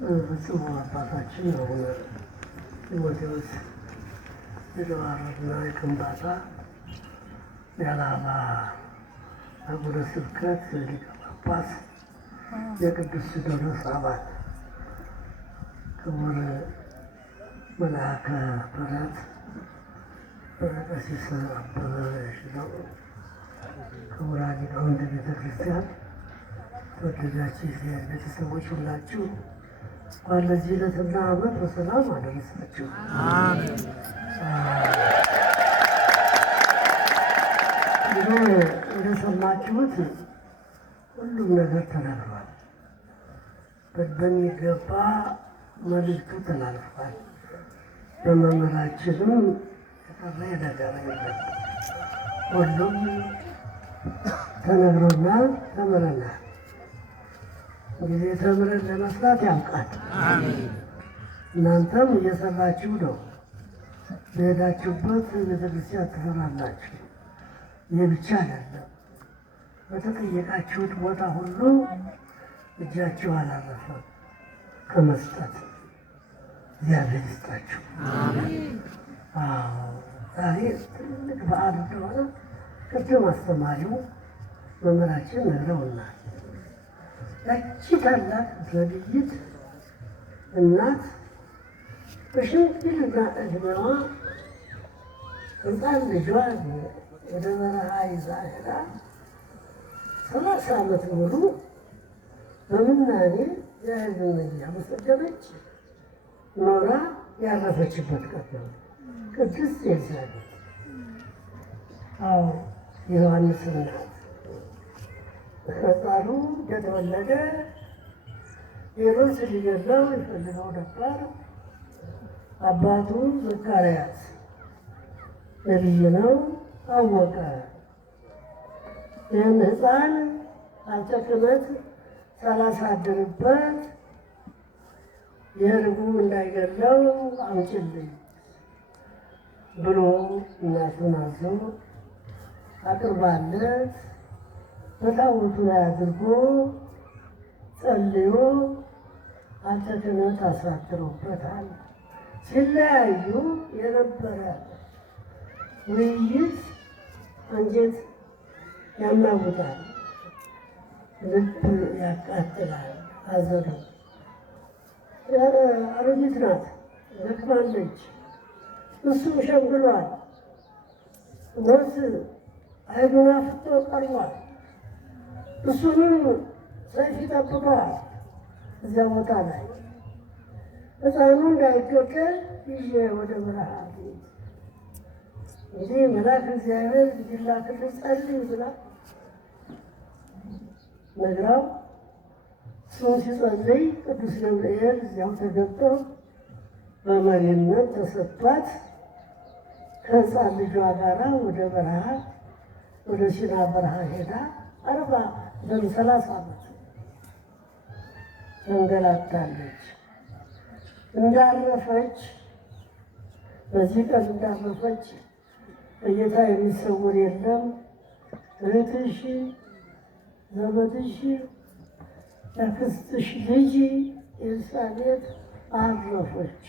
ብፁዕ አባታችን አቡነ ጢሞቴዎስ የደባርቅና የከምባታ የአላባ አህጉረ ስብከት ሊቀ ጳጳስ የቅዱስ ሲኖዶስ አባል ክቡር መልአከ ምሕረት ቀሲስ አበበ ሽታው፣ ክቡራን ሊቃውንተ ቤተ ክርስቲያን፣ ተወደዳችሁ ቤተሰቦች ሁላችሁ እንኳን ለዚህ ዕለትና ዓመት በሰላም አደረሳችሁ። እንደሰማችሁት ሁሉም ነገር ተናግሯል። በሚገባ መልዕክቱ ተላልፏል። በመምህራችንም የቀረ ነገር የለም። ሁሉም ተነግሮናል፣ ተምረናል። ጊዜ ተምረን ለመስራት ያውቃል። እናንተም እየሰራችሁ ነው። በሄዳችሁበት ቤተክርስቲያን ትሰራላችሁ። ይህ ብቻ አይደለም። በተጠየቃችሁት ቦታ ሁሉ እጃችሁ አላረፈም ከመስጠት። እግዚአብሔር ይስጣችሁ። ዛሬ ትልቅ በዓል እንደሆነ ቅድም አስተማሪው መምህራችን ነግረውናል። ያቺ ታላቅ ነቢይት እናት በሽምግልና ዕድሜዋ ሕፃን ልጇን ወደ በረሃ ይዛ ሄዳ 30 ዓመት ሙሉ በምናኔ እግዚአብሔርን እያመሰገነች ኖራ ያረፈችበት ቀን ነው። ቅድስት ኤልሳቤጥ የዮሐንስ እናት ሕፃኑ እንደተወለደ ሄሮድስ ሊገድለው ይፈልገው ነበር። አባቱ ዘካርያስ ነቢይ ነው፣ አወቀ። ይህን ሕፃን አንጨክነት ሳላሳድርበት የርጉም እንዳይገድለው አምጪልኝ ብሎ እናቱን አዞ አቅርባለት በታቦቱ ላይ አድርጎ ጸልዮ አንጨክነት አሳድሮበታል። ሲለያዩ የነበረ ውይይት አንጀት ያናውጣል፣ ልብ ያቃጥላል። አዘኑ። አሮጊት ናት፣ ደክማለች። እሱ ሸምግሏል። ሞት አይኑን አፍጦ ቀርቧል። እሱንም ሰይፍ ይጠብቀዋል። እዚያ ቦታ ላይ ሕፃኑ እንዳይገደል ይዤ ወደ በረሃ እንግዲህ መልአክ እግዚአብሔር እንዲላክልኝ ጸልይ ብላ ነግራው እሱን ሲጸልይ ቅዱስ ገብርኤል እዚያው ተገብቶ በመሪነት ተሰጥቷት ከሕፃን ልጇ ጋራ ወደ በረሃ ወደ ሲና በረሃ ሄዳ 30 ዓመት ተንገላታለች። እንዳረፈች በዚህ ቀን እንዳረፈች በጌታ የሚሰውር የለም። እህትሽ፣ ዘመድሽ፣ የአክስትሽ ልጅ ኤልሳቤጥ አረፈች።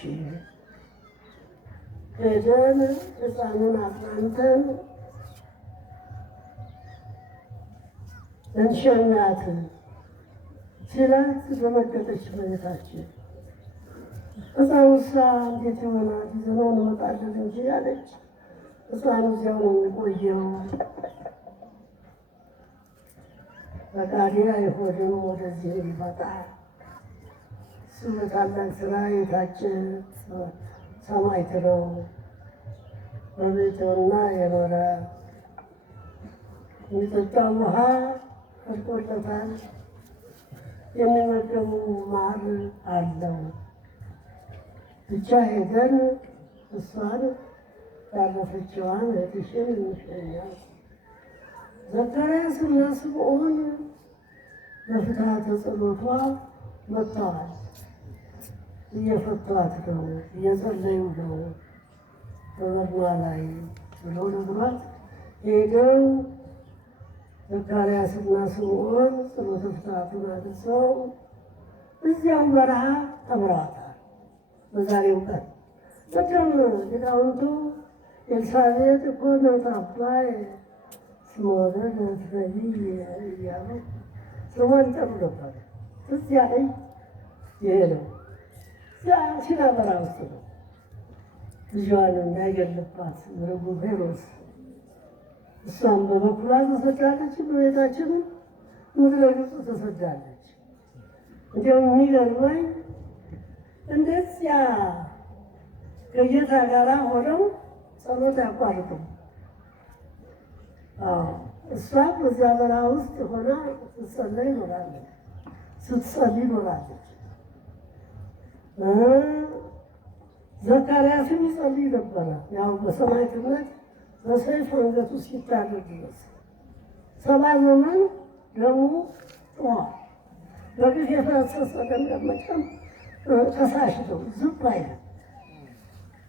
ሄደን ሕፃኑን አጽናንተን እንሸኛት ሲላት ደነገጠች በቤታችን። ሕፃኑሳ እንዴት ይሆናል? ይዘነው እንመጣለን እንጂ አለች። ሕፃኑ እዚያው ነው የሚቆየው። ፈቃዴ አይሆንም ወደዚህ ሊመጣ። እሱ በታላቅ ስራ የታጨ ሰማዕት ነው። በቤቱና የኖረ የሚጠጣው ውሃ አልቆለታል። የሚመገቡ ማር አለው። ብቻ ሄደን እሷን ያረፈችዋን እህትሽን እንሸኛል። ዘካርያስና ስምዖን በፍትሐተ ጸሎቷ መጥተዋል። እየፈቷት ነው፣ እየጸለዩ ነው በበርኗ ላይ ብሎ ነግሯት ሄደው ዘካርያስና ስምዖን ጸሎተ ፍትሐቱን አድርሰው እዚያው በረሃ ተምረዋታል። በዛሬው ቀን ቅድም ሊቃውንቱ ኤልሳቤጥ እኮ እናት አባይ ስመወለድ ነቢይ እያሉ ስሟን ይጠሩ ነበር። እዚያ ይሄ ነው እዚያ ሲና በረሃ ውስጥ ነው ልጇን እንዳይገድልባት ርጉም ሄሮድስ። እሷም በበኩሏ ተሰዳለች፣ እመቤታችንም ምድረ ግብፅ ተሰዳለች። እንዲያውም የሚገርመኝ እንደዚያ ከጌታ ጋር ሆነው ጸሎት አያቋርጡም። እሷ በዚያ በረሃ ውስጥ ሆና ስትጸልይ ይኖራለች፣ ስትጸልይ ይኖራለች። ዘካርያስም ይጸልይ ነበረ። ያው በሰማዕትነት በሰይፍ አንገቱ እስኪታረድ ድረስ 70 ዘመን ደሙ ጮኸ። በግፍ የፈሰሰ ደም መቼም ፈሳሽ ነው፣ ዝም አይልም።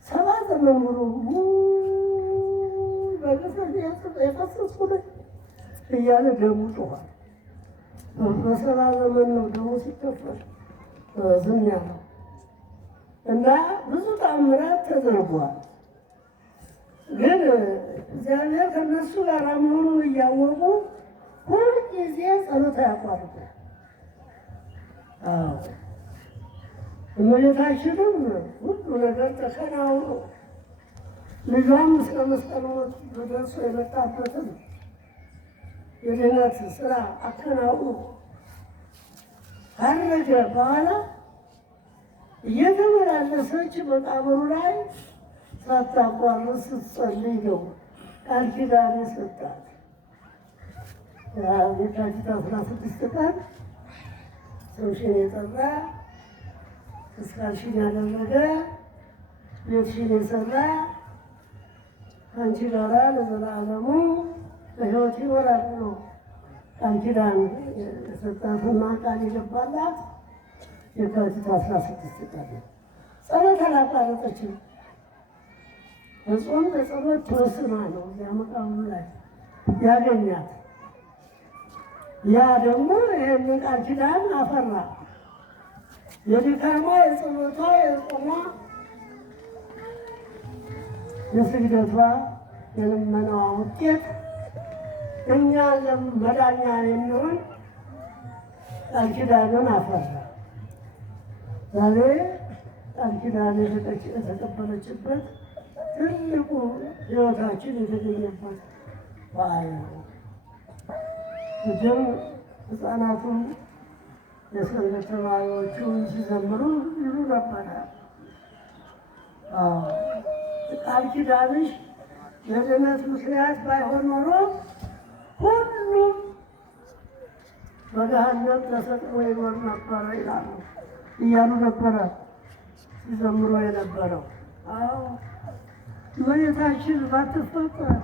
70 ዘመን ሙሉ በግፍ የፈሰስኩ እያለ ደሙ ጮኋል። በ70 ዘመን ነው ደሙ ሲከፈል ዝም ያለው እና ብዙ ተአምራት ተደርጓል። ግን እግዚአብሔር ከነሱ ጋር መሆኑን እያወቁ ሁልጊዜ ጸሎት አያቋርጡም። እመቤታችንም ሁሉ ነገር ተከናውኖ ልጇም እስከ መስቀል ሞት ደርሶ የመጣበትን የድኅነት ስራ አከናውኖ ካረገ በኋላ እየተመላለሰች መቃብሩ ላይ ሳታቋርጥ ስትጸልይ ነው ቃል ኪዳን የሰጣት። የካቲት 16 ቀን ሰውሽን የጠራ ተስካርሽን ያደረገ ቤትሽን የሰራ ከአንቺ ጋራ ለዘላለሙ በሕይወት ይኖራል ነው ቃል ኪዳን የሰጣትና ቃል የገባላት የካቲት 16 ቀን ጸሎት አላቋረጠችም። በጾም በጸሎት ተወስና ነው እዚያ መቃብሩ ላይ ያገኛት። ያ ደግሞ ይህንን ቃል ኪዳን አፈራ። የድካሟ፣ የጸሎቷ፣ የጾሟ፣ የስግደቷ፣ የልመናዋ ውጤት እኛ መዳኛ የሚሆን ቃል ኪዳንን አፈራ። ዛሬ ቃል ኪዳን የተቀበለችበት ትልቁ ሕይወታችን የተገኘበት በዓል ነው። ልጅም ሕፃናቱም የሰንበት ተማሪዎቹ ሲዘምሩ ይሉ ነበረ። ቃል ኪዳንሽ የድኅነት ምክንያት ባይሆን ኖሮ ሁሉም በገሃነም ተሰጥሞ ይኖር ነበረ ይላሉ እያሉ ነበረ ሲዘምሩ የነበረው። እመቤታችን ባትፈጠር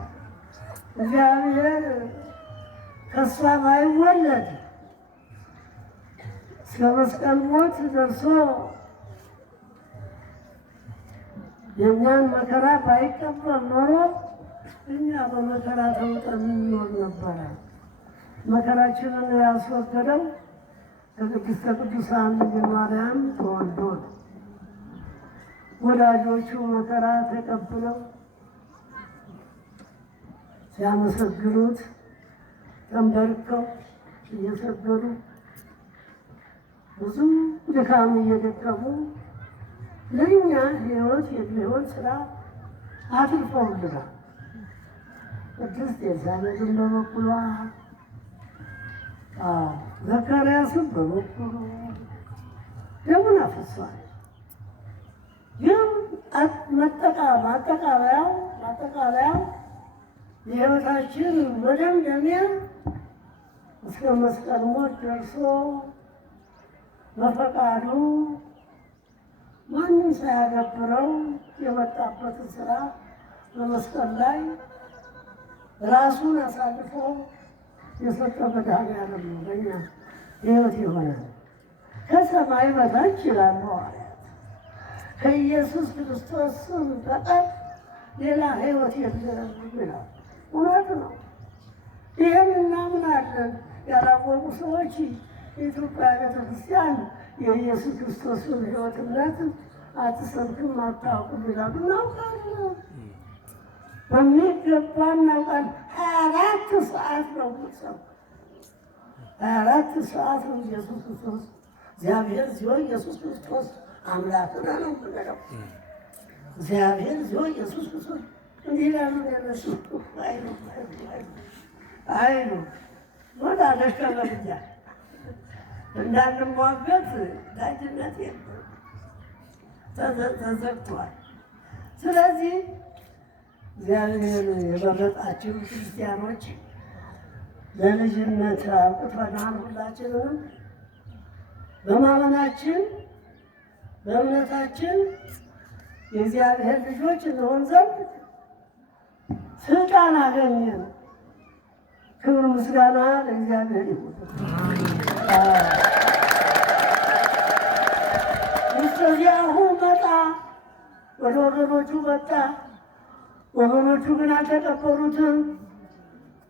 እግዚአብሔር ከእሷ ባይወለድ እስከ መስቀል ሞት ደርሶ የእኛን መከራ ባይቀበል ኖሮ እኛ በመከራ ተውጠን እንኖር ነበረ። መከራችንን ያስወገደው ከቅድስተ ቅዱሳን ድንግል ማርያም ተወልዶ ነው። ወዳጆቹ መከራ ተቀብለው ሲያመሰግኑት ተንበርከው እየሰገዱ ብዙ ድካም እየደከሙ ለእኛ ሕይወት የሚሆን ስራ አትርፈውልናል። ቅድስት ኤልሳቤጥን በበኩሏ ዘካርያስን በበኩሉ ደሙን አፍሷል። ግን ማጠቃለያው የሕይወታችን መደምደሚያ እስከ መስቀል ሞት ደርሶ በፈቃዱ ማንም ሳያገብረው የመጣበትን ስራ በመስቀል ላይ ራሱን አሳልፎ የሰጠ መድኃኒዓለም ነው። ለእኛ ሕይወት ይሆናል። ከሰማይ በታች ይላል ሐዋርያት ከኢየሱስ ክርስቶስ ስም በቀር ሌላ ሕይወት የለም ይላል። እውነት ነው። ይህን እናምናለን። ያላወቁ ሰዎች የኢትዮጵያ ቤተክርስቲያን የኢየሱስ ክርስቶስን ሕይወትነት አትሰብክም አታውቅም ይላሉ። እናውቃለን፣ በሚገባ እናውቃለን። 24 ሰዓት ነው ሰው 24 ሰዓት ነው ኢየሱስ ክርስቶስ እግዚአብሔር ሲሆን ኢየሱስ ክርስቶስ አምላክ ነው የምንለው። እግዚአብሔር ሲሆን ኢየሱስ ክርስቶስ እንዲህ ላሉ ደረሱ አይሉ ወዳ ደከመልኛ እንዳንሟገት ዳጅነት ተዘግቷል። ስለዚህ እግዚአብሔር የመረጣችሁ ክርስቲያኖች ለልጅነት አብቅቶናል። ሁላችንም በማመናችን በእምነታችን የእግዚአብሔር ልጆች እንሆን ዘንድ ስልጣን አገኘን። ክብር ምስጋና ለእግዚአብሔር ይሁን። እስከዚያሁ መጣ፣ ወደ ወገኖቹ መጣ፣ ወገኖቹ ግን አልተቀበሉትም።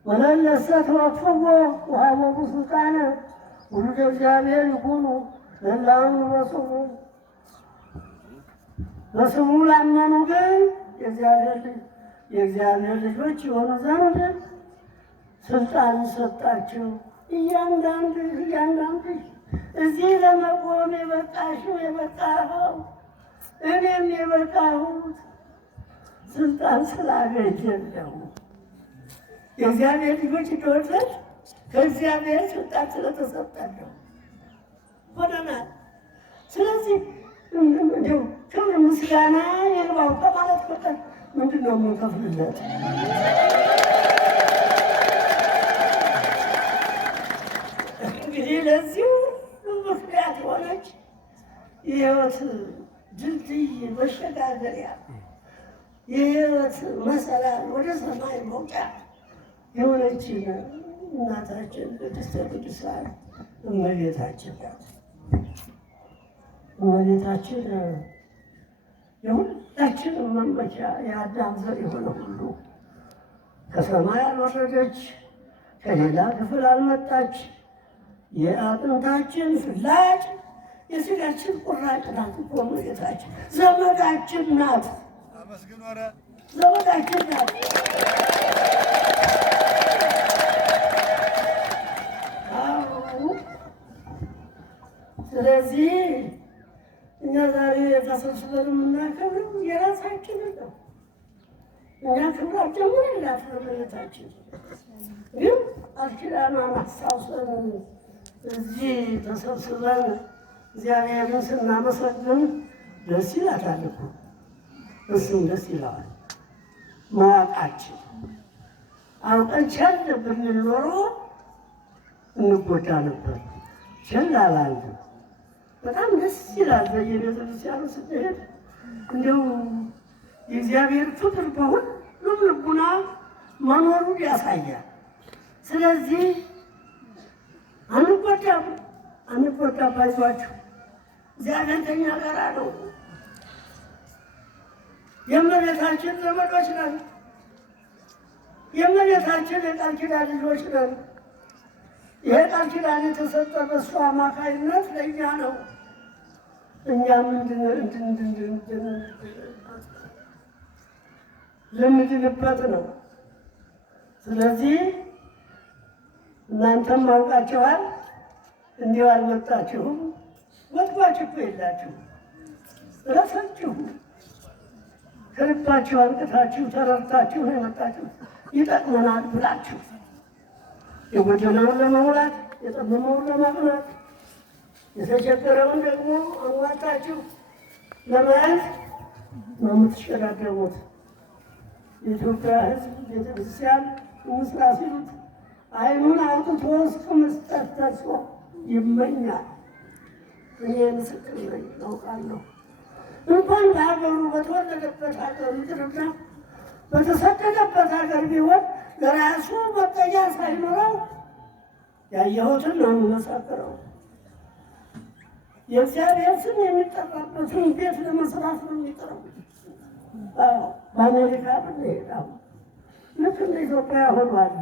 ወለለሰ ተወክፍዎ ወሀቦሙ ስልጣነ ውሉደ እግዚአብሔር ይኩኑ ለእላኑ በስሙ። በስሙ ላመኑ ግን የእግዚአብሔር ልጆች የሆኑ ዘንድ ስልጣን ሰጣቸው። እያንዳንዱ እዚህ ለመቆም የበቃሽው የበቃኸው እኔም የበቃሁት ስልጣን ስላገኘሁ የእግዚአብሔር ልጆች እንደወሰድ ከእግዚአብሔር ስልጣን ስለተሰጣቸው ሆነናል። ስለዚህ እንዲሁ ክብር ምስጋና ይግባው ከማለት በቀር ምንድን ነው የምንከፍልለት? እንግዲህ ለዚሁ ምክንያት የሆነች የህይወት ድልድይ መሸጋገሪያ የህይወት መሰላል ወደ ሰማይ መውጫ የሆነች እናታችን ቅድስተ ቅዱሳን እመቤታችን ናት። እመቤታችን የሁላችን መመኪያ የአዳም ዘር የሆነ ሁሉ ከሰማይ አልወረደች፣ ከሌላ ክፍል አልመጣች። የአጥንታችን ፍላጭ የስጋችን ቁራጭ ናት እኮ እመቤታችን። ዘመዳችን ናት፣ ዘመዳችን ናት። ስለዚህ እኛ ዛሬ ተሰብስበን የምናከብረው የራሳችን ነው። እኛ ክብራችን ላት እመቤታችን ግን አልኪዳኗን አስታውሰን እዚህ ተሰብስበን እግዚአብሔርን ስናመሰግን ደስ ይላታል እኮ እሱም ደስ ይለዋል። ማወቃችን አውቀን ቸል ብንል ኖሮ እንጎዳ ነበር። ቸል አላልንም። በጣም ደስ ይላል። በየቤተ ክርስቲያኑ ስትሄድ እንዲሁ የእግዚአብሔር ፍቅር በሁሉም ልቡና መኖሩን ያሳያል። ስለዚህ አንጎዳም፣ አይዟችሁ፣ እግዚአብሔር ከእኛ ጋር ነው። የእመቤታችን ዘመዶች ነን። የእመቤታችን የቃል ኪዳን ልጆች ነን። ይሄ ቃል ኪዳን የተሰጠ በእሱ አማካይነት ለእኛ ነው። እኛም ልንድንበት ነው። ስለዚህ እናንተም አውቃችኋል። እንዲሁ አልመጣችሁም፣ ወጥባችሁ እኮ የላችሁ እራሳችሁ ከልባችሁ አንቅታችሁ ተረድታችሁ ነው የመጣችሁ። ይጠቅመናል ብላችሁ የጎደለውን ለመሙላት የጠመመውን ለማቅናት የተቸገረውን ደግሞ አሟጣችሁ ለመያዝ ነው የምትሸጋገሙት። የኢትዮጵያ ሕዝብ ቤተክርስቲያን እንስራ ሲሉት ዓይኑን አውጥቶ እስከ መስጠት ደርሶ ይመኛል። እኔ ምስክር ነኝ፣ አውቃለሁ። እንኳን በሀገሩ በተወለደበት ሀገር ይቅርና በተሰደደበት ሀገር ቢሆን ለራሱ መጠጊያ ሳይኖረው ያየሁትን ነው የሚመሰክረው። የእግዚአብሔር ስም የሚጠራበትን ቤት ለመስራት ነው የሚጥረው። በአሜሪካ ብንሄድ ልክ እንደ ኢትዮጵያ ሆኗል።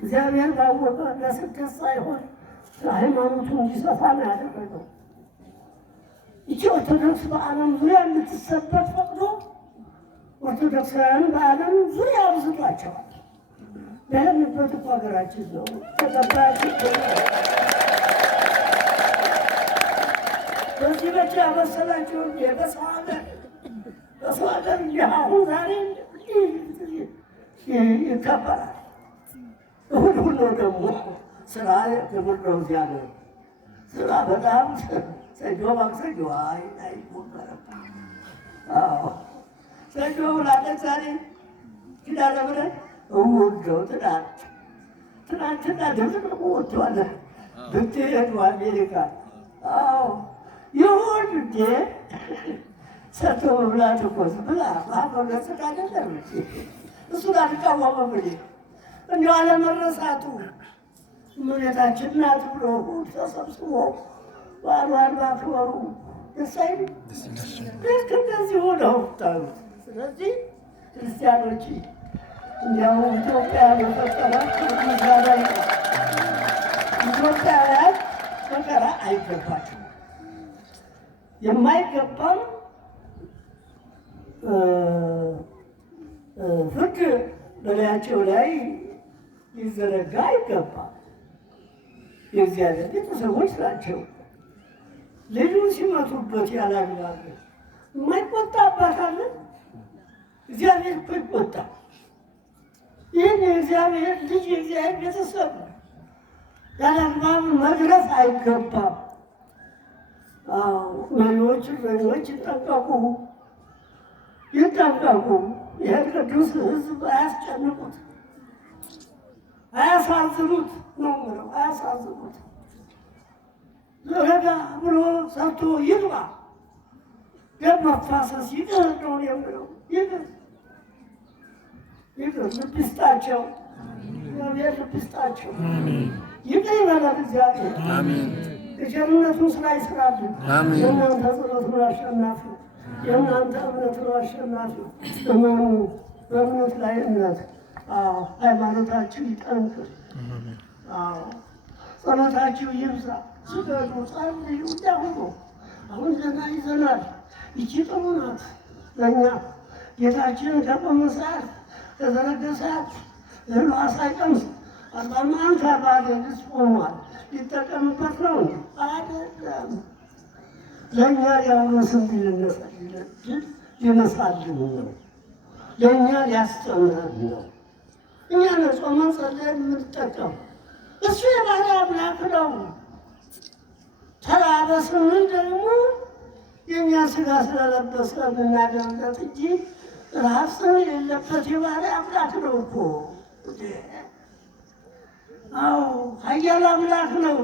እግዚአብሔር ባወቀ ለስደት ሳይሆን ሃይማኖቱ እንዲሰፋ ነው ያደረገው። ይቺ ኦርቶዶክስ በዓለም ዙሪያ እንድትሰበክ ፈቅዶ ኦርቶዶክሳውያን በዓለም ዙሪያ አብዝቷቸዋል። ያለንበት እኮ ሀገራችን ነው። ተቀባያችን በዚህ በቻ መሰላቸው በሰው ሀገር እንዲህ አሁን ዛሬ ይከበራል። እሁድ ሁሉ ደግሞ ስራ ክብር ነው። እዚያ ነው ስራ በጣም ሰኞ ማክሰኞ አይሞከርም። ሰኞ ብላለች ዛሬ ኪዳነ ምሕረት እሑድ ነው። ትናንትና ደግሞ ወጥቷል ብትሄዱ አሜሪካ ይሁን እንዴ ሰቶ መብላት እኮ ብላ ማበለጽግ አይደለም እሱን አልቃወምም። እንዲያው አለመረሳቱ እመቤታችን ናት ብሎ ተሰብስቦ በዓሏን ማክበሩ ደስ አይልም? ልክ እንደዚሁ ነው ታዩት። ስለዚህ ክርስቲያኖች እንዲያው ኢትዮጵያ በፈጠራችሁ ምስጋና ይሁን። ኢትዮጵያውያን መከራ አይገባችም። የማይገባም ፍርድ በላያቸው ላይ ሊዘረጋ አይገባም። የእግዚአብሔር ቤተሰቦች ናቸው። ልጁን ሲመቱበት ያላግባብ የማይቆጣ አባት አለ? እግዚአብሔር እኮ ይቆጣል። ይህን የእግዚአብሔር ልጅ የእግዚአብሔር ቤተሰብ ያላግባብ መግረፍ አይገባም። መሪዎች ይጠንቀቁ። ይህን ቅዱስ ሕዝብ አያስጨንቁት፣ አያሳዝኑት ነው የምለው። አያሳዝኑት። ረጋ ብሎ ሰርቶ ይግባ። ደም መፋሰስ ይቅር ነው የምለው። ይቅር ልብ ይስጣቸው። እግዚአብሔር ልብ ይስጣቸው። ይቅር ይበላል እግዚአብሔር። የቸርነቱን ስራ ይስራልን። የእናንተ ጸሎት ነው አሸናፊ፣ የእናንተ እምነት ነው አሸናፊ። እመኑ፣ በእምነት ላይ እምነት። ሃይማኖታችሁ ይጠንክር። ጸሎታችሁ ይብዛ። ስገዱ፣ ጸልዩ። እንዳሁኑ አሁን ገና ይዘናል። ይቺ ጥሩ ናት ለእኛ። ጌታችን ከቆመ ሰዓት ከዘረገ ሰዓት እህሉ ሳይቀምስ 41 ልጅ ቆሟል። ሊጠቀምበት ነው አይደለም። ለእኛ ሊያውረስን ሊነሳልን ነው። ለእኛ ሊያስተምረን ነው። እኛ ጾመን ጸልየን የምንጠቀም እሱ የባህሪ አምላክ ነው። ተራበ ስንል ደግሞ የእኛ ስጋ ስለለበሰ የምናገርለት እንጂ ረሃብ ስንል የሌለበት የባህሪ አምላክ ነው እኮ። ኃያል አምላክ ነው።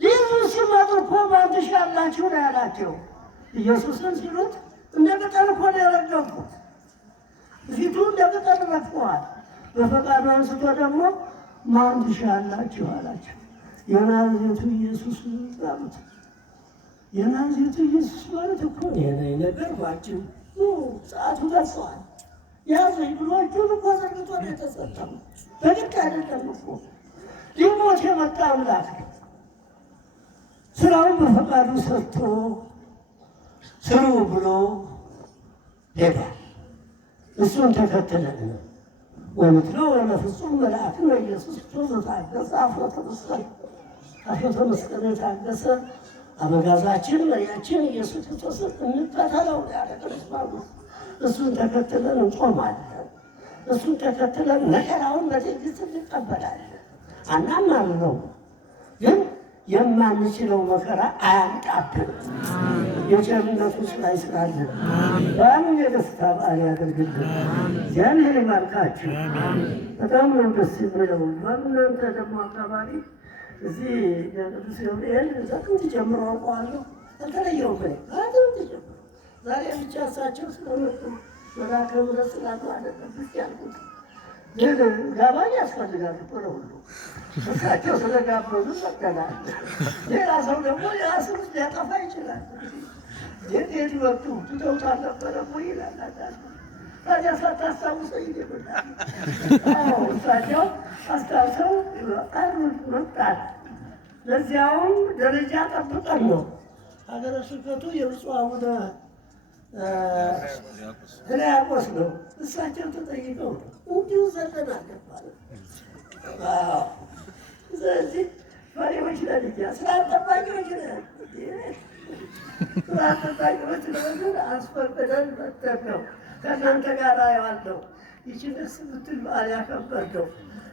ሊይዙ ሲመጡ እኮ በአንድ ሺህ አላችሁ ነው ያላቸው። ኢየሱስን ሲሉት እንደ ቅጠል እኮ ነው የረገፉት። ፊቱ እንደ ቅጠል ረግፈዋል። በፈቃዱ አንስቶ ደግሞ በአንድ ሺህ አላችሁ አላቸው። የናዝሬቱ ኢየሱስ አሉት። የናዝሬቱ ኢየሱስ ማለት እኮ ነገርኳችሁ። ሰዓቱ ደርሰዋል። ያዘኝ ብሎ እጁን እኮ ዘርግቶ ነው የተሰጠው። በግድ አይደለም እኮ ሊሞት የመጣ አምላክ ነው። ስራውን በፈቃዱ ሰጥቶ ስሩ ብሎ ሄዷል። እሱን ተከትለን ነው ወምትለው ለፍጹም መልአክ ነው ኢየሱስ ክርስቶስ ታገሰ። አፈተ መስቀል ታገሰ። አበጋዛችን መሪያችን ኢየሱስ ክርስቶስ እንከተለው ያለ ቅዱስ ጳውሎስ። እሱን ተከትለን እንጾማለን። እሱን ተከትለን መከራውን በትዕግስት እንቀበላለን። አናማርረው፣ ግን የማንችለው መከራ አያምጣብን። የቸርነቱ ስራ ይስራልን። በዓሉን የደስታ በዓል ያደርግልን። እግዚአብሔር ይባርካችሁ። በጣም ነው ደስ የሚለው። በእናንተ ደግሞ አካባቢ እዚህ ቅዱስ ገብርኤል ከጥንት ጀምሮ አውቀዋለሁ። አልተለየውም። ከጥንት ጀምሮ ዛሬ ብቻ እሳቸው ስለመጡ መላከ ምሕረት ስላሉ አይደለም ያልኩት። ግን ጋባዥ ያስፈልጋል እኮ ለሁሉ። እሳቸው ስለጋበዙ ፈቀዳል። ሌላ ሰው ደግሞ የራሱን ሊያጠፋ ይችላል። የት ወጡ ትተውት አልነበረም ወይ ይላል። ታዲያ ሳታስታውሰው ይገባል። እሳቸው አስታውሰው ቀሩት መጣት ለዚያውም ደረጃ ጠብቀን ነው። ሀገረ ስብከቱ የብፁዕ አቡነ ሕርያቆስ ነው። እሳቸው ተጠይቀው እንዲሁ ዘለን አገባለ። ስለዚህ ፈሪዎች ለልጃ ስላልጠባቂዎች ስላልጠባቂዎች ለመኖር አስፈቅደን መጠር ነው። ከእናንተ ጋር ያዋለው ይችን ደስ ብትል በዓል ያከበርነው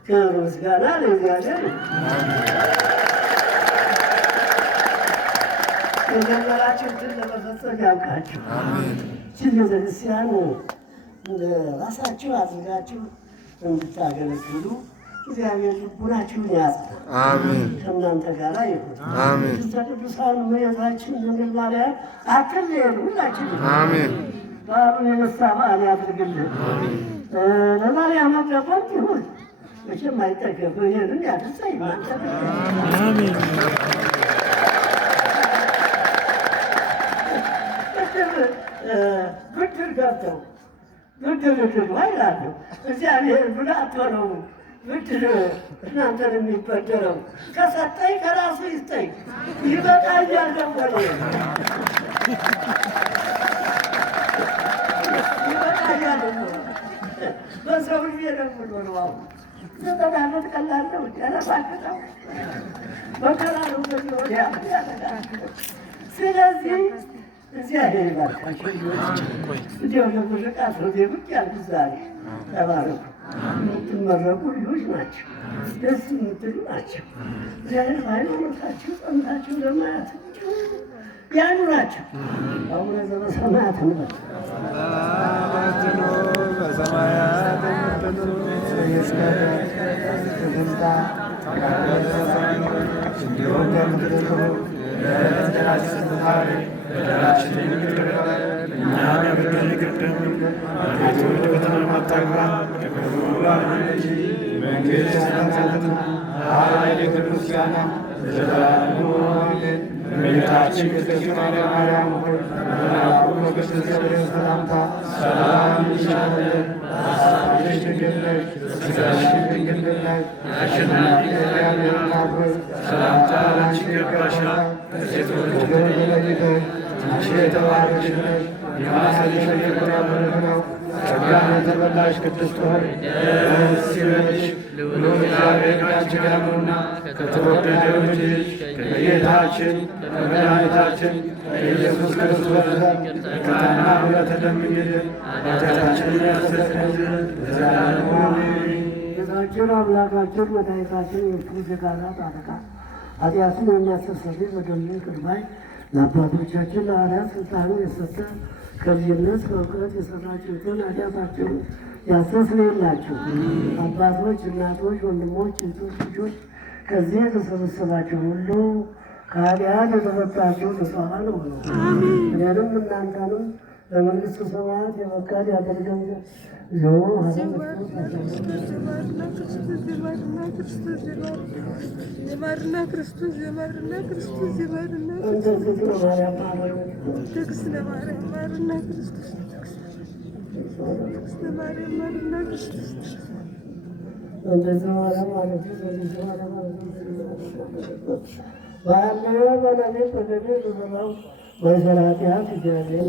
ክብር ምስጋና ለእግዚአብሔር። የጀመራችሁትን ለመፈጸም ያብቃችሁ። ይህችን ቤተክርስቲያን ራሳችሁ አድርጋችሁ እንድታገለግሉ እግዚአብሔር ልቡናችሁን ያጽና። ከእናንተ ጋር ይሁን። ቅድስተ ቅዱሳን እመቤታችን ድንግል ማርያም አትለየን። ሁላችንም በዓሉን የደስታ በዓል ያድርግልን። ለማርያም መገቦት ይሁን። መቼም አይጠገብ። ይህንን ያድርሰኝ እናንተ ብድር ገብተው ብድር ይላሉ። እግዚአብሔር ብላቶ ነው ብድር እናንተን የሚበደረው። ከሰጠኝ ከራሱ ይስጠኝ። ይበቃኛል ደግሞ ይበቃኛል። በሰው ልጅ የደምሎ ነው። አሁን 90 ዓመት ቀላል ነው። ያለባክተው መከራ ነው። በዚህ ወዲያ ስለዚህ እግዚአብሔር ይባርካችሁ። እንዲያው ለምርቃት ነው ብቅ ያልኩት ዛሬ። ተባረኩ። የምትመረቁ ልጆች ናቸው። ደስ የምትሉ ናቸው። እግዚአብሔር በሃይማኖታችሁ ጸንታችሁ ለማየት ያሉ ናቸው። አቡነ ዘበሰማያት እንበል። በሰማያት እመቤታችን ቅድስት ማርያም ሆይ በመልአኩ በቅዱስ ገብርኤል ሰላምታ ሰላም እንልሻለን። በሐሳብሽ ድንግል ነሽ፣ በሥጋሽም ድንግል ነሽ። አሸናፊ እግዚአብሔር እናት ሆይ ሰላምታ ላንቺ ይገባሻል። ከሴቶች ሁሉ ተለይተሽ አንቺ የተባረክሽ ነሽ፣ የማኅፀንሽ ፍሬ የተባረከ ነው። ጸጋን የተመላሽ ቅድስት ሆይ ደስ ይበልሽ፣ ልዑል እግዚአብሔር ከአንቺ ጋር ነውና ከተወደደው ልጅሽ ከጌታችን ከመድኃኒታችን ከኢየሱስ ክርስቶስ ዘንድ ይቅርታና ምሕረትን ለምኝልን ኃጢአታችንን ያስተሰርይልን ዘንድ ለዘላለሙ አሜን። ጌታችን አምላካችን መድኃኒታችን ኢየሱስ የካህናት አለቃ ኃጢአትን የሚያስተሰርይ በደሙ ቅርባይ ለአባቶቻችን ለሐዋርያት ሥልጣኑን የሰጠ ከልጅነት ከእውቀት የሰራችሁትን ኃጢአታችሁን ያስተሰርይላችሁ። አባቶች፣ እናቶች፣ ወንድሞች፣ እህቶች፣ ልጆች ከዚህ የተሰበሰባችሁ ሁሉ ከኃጢአት የተፈታችሁ ንጹሐን ሁኑ። እኔንም እናንተንም ለመንግሥተ ሰማያት የበቃን ያደርገን ባለቤት በገቤ በዘራው ወይዘራቲያት እግዚአብሔር